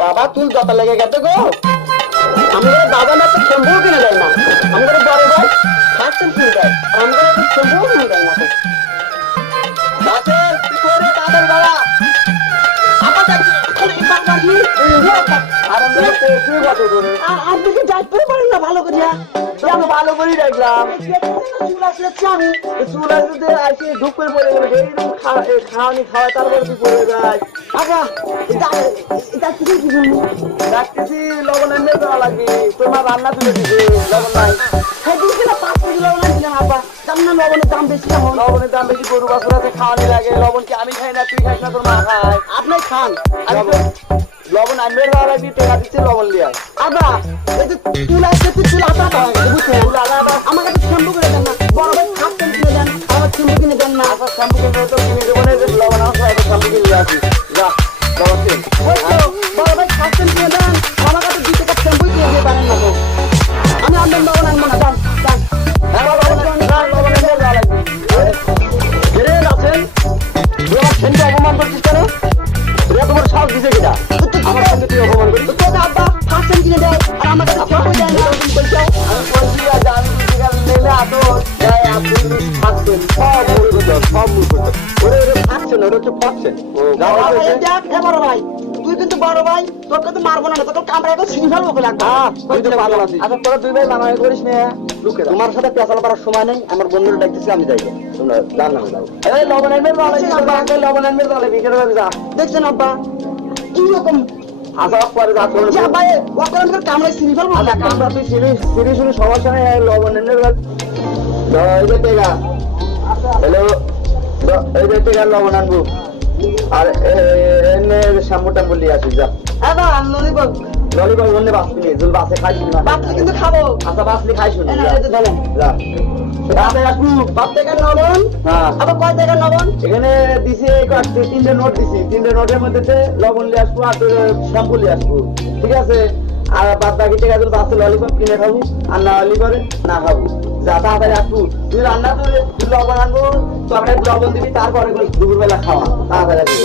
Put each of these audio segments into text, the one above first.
বাবা তুই যত লেগে গেছে গো। আমরা বাবা না তো শ্যাম্পু কিনে দেয় না, আমাদের বড় ভাই ফার্স্ট কিনে দেয়, আমরা তো শ্যাম্পু কিনে দেয় না। তো দাসের কি করে দাদার বাবা আমার যাচ্ছে বাবা কি আর আমরা তো কি বলতে ধরে আপনি কি যাইতে পারেন না ভালো করিয়া? আমি ভালো করে দেখলাম চুল আসছে, আমি চুল আসতে আসে ঢুক করে পড়ে গেল, এইরকম খাওয়ানি খাওয়া তারপরে তুই পড়ে যায়। আচ্ছা এটা কি ডাকতেছি লবণ এনে দেওয়া লাগবে, তোমার রান্না তুলে দিবে লবণ নাই। সেদিন ছিল 5 কেজি লবণ দিলাম আব্বা, জান না লবণের দাম বেশি কেমন? লবণের দাম বেশি, গরু বাছুর আছে খাওয়ানি লাগে। লবণ কি আমি খাই না, তুই খাইস না, তোর মা খায়। আপনি খান, লবণ আনবে দেওয়া লাগবে, টাকা দিচ্ছে লবণ লিয়ে আব্বা। এই যে চুল আসছে, চুল আটা পাওয়া গেছে বুঝছেন? আমাকে তো শ্যাম্পু করে দেন না, বড় ভাই খাচ্ছেন কিনে দেন, আমার শ্যাম্পু কিনে দেন না। আচ্ছা শ্যাম্পু কিনে তো কিনে দেবো না, লবণ আসা শ্যাম্পু কিনে আসি যা। বড় ভাই খাচ্ছেন কিনে দেন, আমার কাছে 2 টাকা শ্যাম্পু কিনে দিয়ে পারেন না তো। আমি আপনার লবণ আনবো না, দাম দাম অপমান করছিস কেন? তোমার সাহস দিছে কিনা আমার সঙ্গে তুই অপমান করিস? তোকে আব্বা খাচ্ছেন কিনে দেয় আর আমার কাছে শ্যাম্পু দেয় না। আমি বলছি আমি নেলে আসো আপনি খাচ্ছেন সব মূল করতেন, ওরে ওরে খাচ্ছেন, ওরা হচ্ছে খাচ্ছেন। বড় ভাই তুই কিন্তু বড় ভাই, তোকে তো মারবো না, তোকে কামড়ায় তো সিং ফেলবো লাগবে। ভালো আছিস? আচ্ছা তোরা 2 ভাই মারামারি করিস না, তোমার সাথে পেঁচাল করার সময় নেই। আমার বন্ধুরা ডাকতেছি, আমি যাই, তোমরা জান না যাও। এই লবণ আনবে লবণ আনবে তাহলে বিকেলে যা। দেখছেন আব্বা কি রকম আসাব করে যা করে যা ভাই, ওকে আমি কামড়ায় সিং ফেলবো। আচ্ছা কামড়া তুই সিরি সমস্যা নেই, লবণ আনবে এই যে টেকা। হ্যালো এই যে টেকা লবণ আনবো আর এনে শ্যাম্পু ট্যাম্পু নিয়ে আসিস যা। ললিপপ ললিপপ অন্য বাসলি নেই, জল বাসে খাইছি না, বাসলি কিন্তু খাবো। আচ্ছা বাসলি খাইছো না, যা এখানে দিছি 3টে নোট দিছি, 3টে নোটের মধ্যে লবণ নিয়ে আসবো আর শ্যাম্পু নিয়ে আসবো, ঠিক আছে? আর বাদ বাকি টাকা দিল বাসে ললিপপ কিনে খাবো, আর না হলি করে না খাবো। যা তাড়াতাড়ি আসবো, তুই রান্না করে লবণ আনবো, তরকারি লবণ দিবি, তারপরে দুপুরবেলা খাওয়া তাড়াতাড়ি আসবি।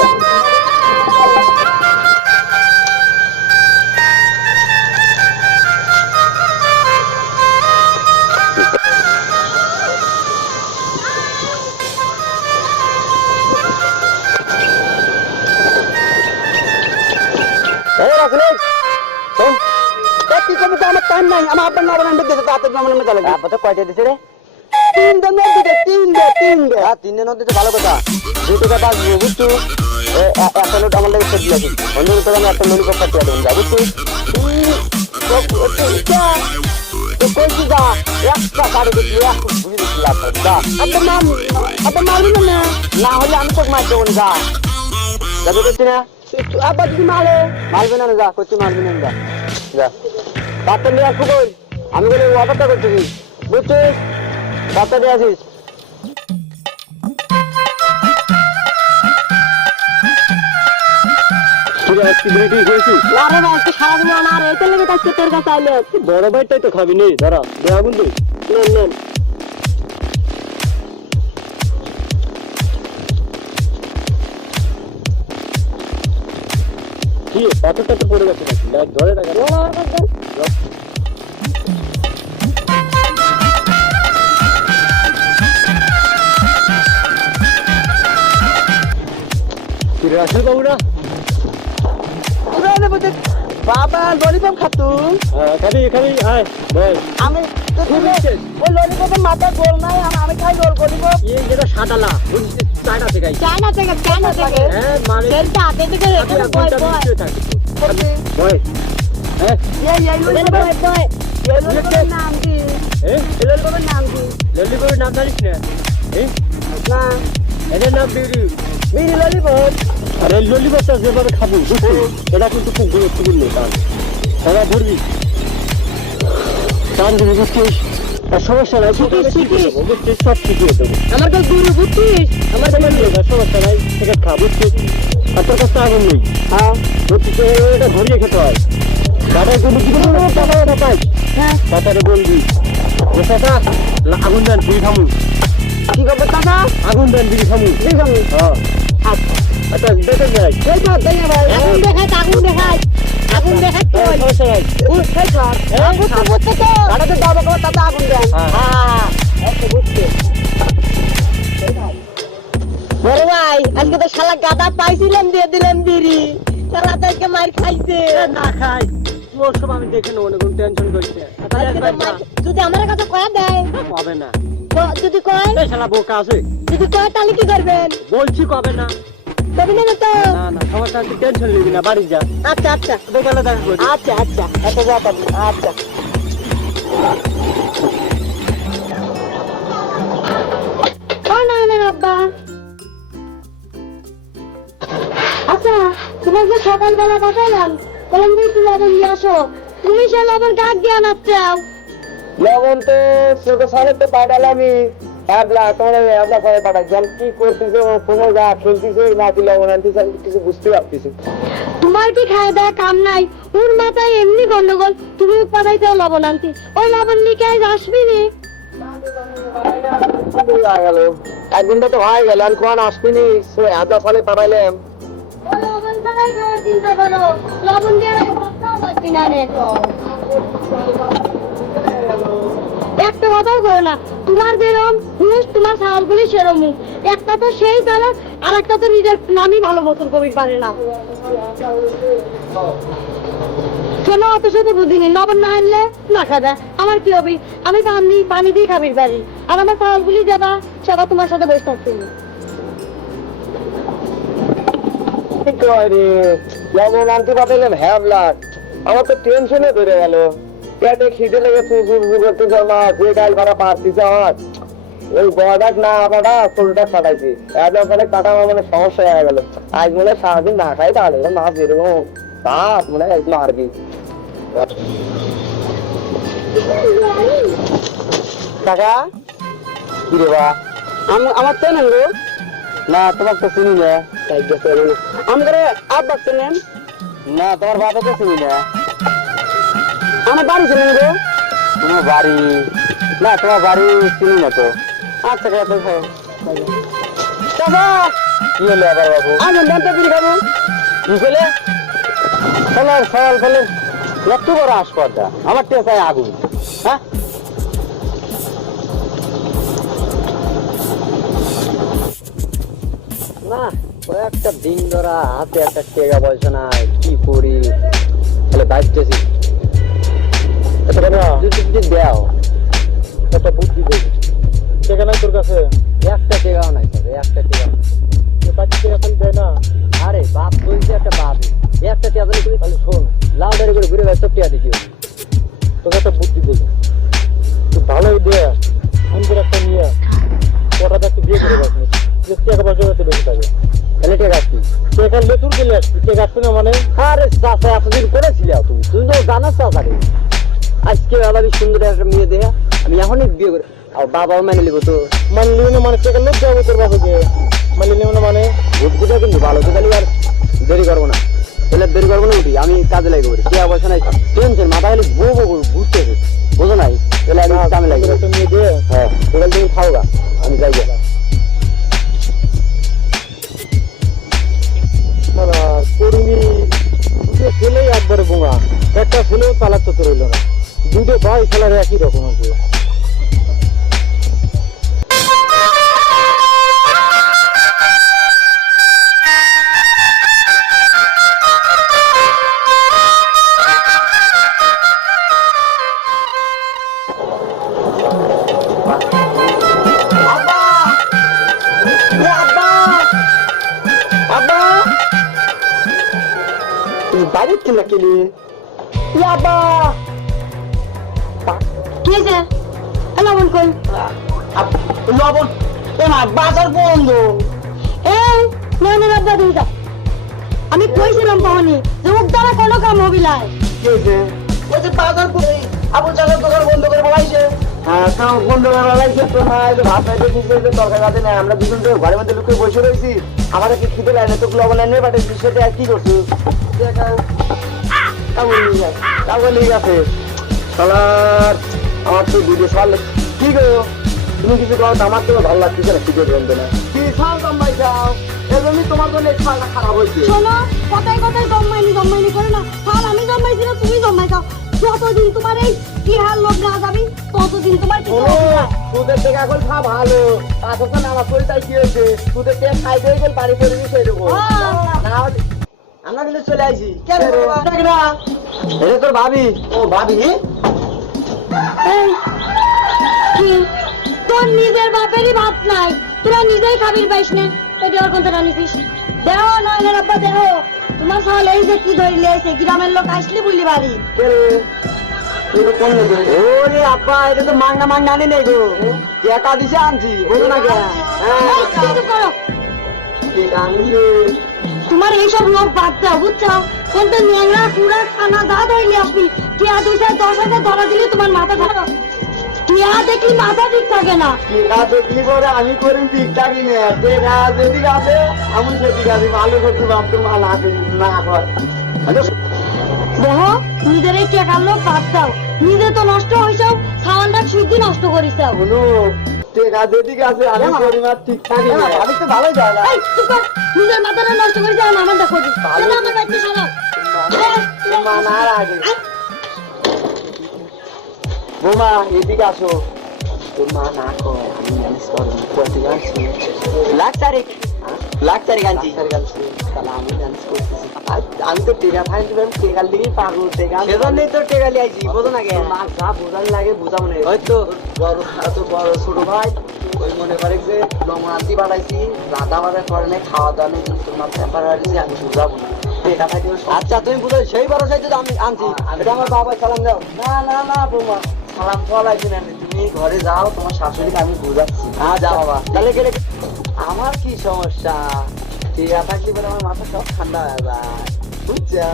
আমার টাইম নাই, আমার আপনার লবণ আনবে দিতে তাড়াতাড়ি লবণ আনবে চলে। আব্বা তো কয়টা দিছে রে? 3টে নোট দিতে, 3টে নোট দিতে ভালো কথা। 2 টাকা বাঁচবো বুঝছো? একটা নোট আমার লাগে সেট দিয়েছি, অন্য নোট আমি একটা ললিপপ খাচ্ছি দেবেন যা বুঝছো? তো কইছি যা একটা গাড়ি দেখলি এক বুঝে দিচ্ছি যা। আপনার মারবি না, না হলে আমি তোকে মার দেবো যা। যাবে করছি না আব্বা, যদি মারবে না যা করছি, মারবি না যা যা। ডাক্তার নিয়ে আসবো কই? আমি বলি অপেক্ষা করছি বুঝছিস? ডাক্তার দিয়ে আসিস। বড় ভাইটাই তো খাবি নেই, দাঁড়া দেওয়া কিন্তু নেন কি পাথরটা তো পড়ে গেছে নাকি ধরে রাখা। আসল বাবুরা বাবা ললিপপ খাতুম খাবি খাবি আয় ভাই। আমি ওই ললিপপের মাথা গোল নাই, আমি খাই গোল ললিপপ। এই যেটা সাদালা চায়না থেকে হ্যাঁ মানে সেটা হাতে থেকে এখানে বয় বয় হ্যাঁ এই ললিপপের নাম কি? ললিপপের নাম কি? ললিপপের নাম জানিস না? না এটার নাম বিড়ি ললিপপ। আরে ললিপপটা যেভাবে খাবো বুঝছো, এটা কিন্তু খুব গুরুত্বপূর্ণ কাজ। সবাই ধরবি কান দিবি বুঝছিস? আর সমস্যা নাই, বুঝছিস সব শিখিয়ে দেবো। আমার কাছে গুরু বুঝছিস, আমার কাছে সমস্যা নাই, সেটা খা বুঝছিস? আর তোর কাছে আগুন নেই, হ্যাঁ বুঝছিস? এটা ঘুরিয়ে খেতে হয়। দাদা তুমি কি বলবো টাকা পাই হ্যাঁ কথাটা বলবি ও চাচা আগুন দেন বিড়ি খামু কি করবে চাচা আগুন দেন বিড়ি খামু হ্যাঁ আচ্ছা আচ্ছা দেখেন যাই এই তো দেই ভাই আগুন দেখাই কই উঠ খাই সর বুঝতে তো গাড়িতে দাও বাবা চাচা আগুন দেন হ্যাঁ একটু বুঝতে বড় ভাই আজকে তো শালা গাদা পাইছিলাম দিয়ে দিলাম বিড়ি শালা তো আজকে মার খাইছে না খাই তোর সব আমি দেখে নেবো না কোনো টেনশন করছে যদি আমার কথা কয়া দেয় হবে না যদি কয় এই শালা বোকা আছে যদি কয় তাহলে কি করবেন বলছি কবে না তবে না তো না না সমস্যা তুই টেনশন নিবি না বাড়ি যা আচ্ছা আচ্ছা বিকালে দেখা করি আচ্ছা আচ্ছা এত যা পাবি আচ্ছা আব্বা আচ্ছা তোমার যে সকালবেলা পাঠালাম বললাম যে তুমি লবণ নিয়ে আসো তুমি সে লবণ কাক দিয়ে আনাচ্ছ লবণ তো ছোট সালে তো পাঠালামই এবলা তোমার এবলা করে পাঠাচ্ছি আমি কি করতেছে কোনো যা খেলতেছে না কি লবণ আনতেছে আমি কিছু বুঝতে পারতেছি তোমার কি খাওয়া দাওয়া কাম নাই ওর মাথায় এমনি গন্ডগোল তুমি পাঠাইতে লবণ আনতে ওই লবণ নিয়ে আজ আসবি নি এক ঘন্টা তো হয়ে গেল আর কোন আসবিনি এবলা সালে পাঠাইলাম লবণ ছাড়াই চিন্তা করো লবণ দিয়ে পারবি না রে একটা কথাও করো না তোমার যেরকম হুঁশ তোমার সাহসগুলি সেরকম একটা তো সেই চালাক আর একটা তো নিজের নামই ভালো মতন কবি পারে না শোনো অত শুধু বুঝিনি লবণ না আনলে না খাবে আমার কি হবে আমি পানি দিয়ে খাবির বাড়ি আর আমার সাহসগুলি যাবা সেটা তোমার সাথে বসে থাকছি লবণ আনতে পাঠাইলাম হ্যাবলাট আমার তো টেনশনে ধরে গেল পেটে খিদে লেগেছে করতেছে আমার যে ডাল ভাড়া পারতেছে আমার ওই বড়াক না পাঠা ছোটটা কাটাইছি ওখানে কাটা আমার মানে সমস্যা হয়ে গেল আজ মনে হয় সারাদিন না খাই তাহলে মাছ এরকম তাপ মনে হয় মারবি কাকা কি রে বা আমার তো নেন গো না তোমার তো চিনি না আমাদের আব্বা নেন না তোমার বাবা তো চিনি না আমার বাড়ি ছিলেন গো তোমার বাড়ি না তোমার বাড়ি চিনি না তো আচ্ছা কাকা কি হলো আবার বাবু আমি বন্ধ করে খাবো কি বলে ফেলার সওয়াল ফেলে একটু বড় আসপর্দা আমার টেসায় আগুন হ্যাঁ না কয়েকটা দিন ধরা হাতে একটা টেকা পয়সা নাই কি করি তাহলে বাইতেছি যদি দেও একটা বুদ্ধি দেবে টেকা নাই তোর কাছে একটা টেকাও নাই তবে একটা টেকাও নাই বাকি টেকা খালি দেয় না আরে বাপ বলছে একটা বাপ একটা টেকা দিলে তুমি খালি শোন লাউডারি করে ঘুরে বেড়াচ্ছ টেকা দিচ্ছি তোকে একটা বুদ্ধি দেবে তুই ভালোই দে ফোন করে একটা নিয়ে ওটা একটু বিয়ে করে রাখবি টাকা পয়সা যাতে বেশি থাকে তাহলে টেকা আসবি টেকা লেতুর গেলে আসবি টেকা আসবে না মানে আরে চাষা এতদিন করেছিলে তুমি তুই তো জানাস চাষারে আজকে আলাদা সুন্দর একটা মেয়ে দেয়া আমি এখনই বিয়ে করে আর বাবাও মেনে নিব তো মানে নিব না মানে টেকা লোক যাবো তোর বাবাকে মানে নিব না মানে বুদ্ধিটা কিন্তু ভালো তো তাহলে আর দেরি করবো না তাহলে দেরি করবো না উঠি আমি কাজে লাগবো টাকা পয়সা নাই টেনশন মাথা খালি বউ বুঝতে বোঝো নাই তাহলে আমি কামে লাগবে নিয়ে দিয়ে হ্যাঁ তাহলে তুমি খাও গা আমি যাই গা কর্মী দুটো ছেলেই একবারে বোঙা একটা ছেলেও চালাতে তো রইল না দুটো ভাই খেলার একই রকম আছে বাড়ির কিনা কেলি ইয়াবা কি আছে লবণ কই লবণ এ মা বাজার বন্ধ এই না না আব্বা তুমি যাও আমি কইছিলাম পাহনি যে ওর দ্বারা কোনো কাম হবি না কি হয়েছে ওই যে বাজার করে আবু চালের দোকান বন্ধ করে বলাইছে হ্যাঁ কাম বন্ধ করা লাগছে তো না এই ভাত খাইতে দিচ্ছে যে তরকারি খাতে না আমরা দুজন তো ঘরের মধ্যে লুকিয়ে বসে রয়েছি আমাদের কি খিদে লাগে না তো লবণ এনে পাঠিয়েছি সেটা আর কি করছি কাগলি আছে শালার আমার তো দুটো সাল কি গো তুমি কিছু কও তো আমার তো ভালো লাগতেছে না শীতের রন্ধনে কি সাল কামাই যাও এজন্যই তোমার জন্য খাওয়া খারাপ হয়েছে শোনো কথায় কথায় জম্মাইনি করে না তাহলে আমি জম্মাইছি না তুমি জম্মাইছাও যতদিন তোমার এই ইহার লোক না যাবি ততদিন তোমার কিছু হবে না। তোদের থেকে এখন খা ভালো তখন আমার পরিচয় কি হয়েছে তোদের থেকে খাইতে হয়ে গেল বাড়ি করে দিয়েছে এরকম আমরা কিন্তু চলে আসি কেন এটা তোর ভাবি ও ভাবি এই, কি তোর নিজের বাপেরই ভাত নাই তোরা নিজেই খাবির পাইস না এই দেওয়ার কোনটা নিছিস দেহ নয় না আব্বা দেহ তোমার সাল এই যে কি ধরি লেছে গ্রামের লোক আসলে বললি বাড়ি ওরে আব্বা এটা তো মাংনা মাংনা আনি নেই গো টাকা দিছে আনছি বুঝো না কে এই, চুপ করো। তোমার এইসব লোক বাদ দাও বুঝছো কোনটা নোংরা পুরা খানা যা ধরলে আপনি টিয়া 2,000 10,000 ধরা দিলে তোমার মাথা ধরো টিয়া দেখলি মাথা ঠিক থাকে না টিকা দেখলি পরে আমি করি ঠিকঠাকই নেই টেকা যেদিকে আছে আমি সেদিকে আছি ভালো করছি ভাবতো মা না না হয় দেখো নিজের এই টেকার লোক বাদ দাও নিজে তো নষ্ট হইছাও সাওয়ালটা শুদ্ধি নষ্ট করিছাও কোনো টেকা যেদিকে আছে আমি করি মা ঠিকঠাকই নেই আমি তো ভালোই যায় না এই চুপ কর নিজের মাথাটা নষ্ট করিছ আর আমারটা করি চলো আমার বাড়িতে চলো মা না আগে বোমা এদিকে আসো তোর মা না কো আমি ম্যানেজ করবো কয়টি আনছি লাখ তারিখ আনছি তাহলে আমি ম্যানেজ করতেছি আমি তো টেকা ফাইন টেকার দিকেই পাবো টেকা সেজন্যই তো টেকা লিয়াইছি বোঝো না কেন মা যা বোঝার লাগে বোঝা মনে হয়তো বড় ছোট ভাই ওই মনে করে যে লমান্তি বাড়াইছি রাধা বাড়ার কারণে খাওয়া দাওয়া নেই কিন্তু তোমার ব্যাপার হয়েছে আমি বুঝাবো না টেকা থাকে আচ্ছা তুমি বুঝো সেই বড় সাইতে আমি আনছি এটা আমার বাবা সালাম দাও না বোমা সালাম ফলাইছি না তুমি ঘরে যাও তোমার শাশুড়িকে আমি বুঝাচ্ছি হ্যাঁ যাও বাবা তাহলে গেলে আমার কি সমস্যা টিয়া থাকলে পরে আমার মাথা সব ঠান্ডা হয়ে যায় বুঝছো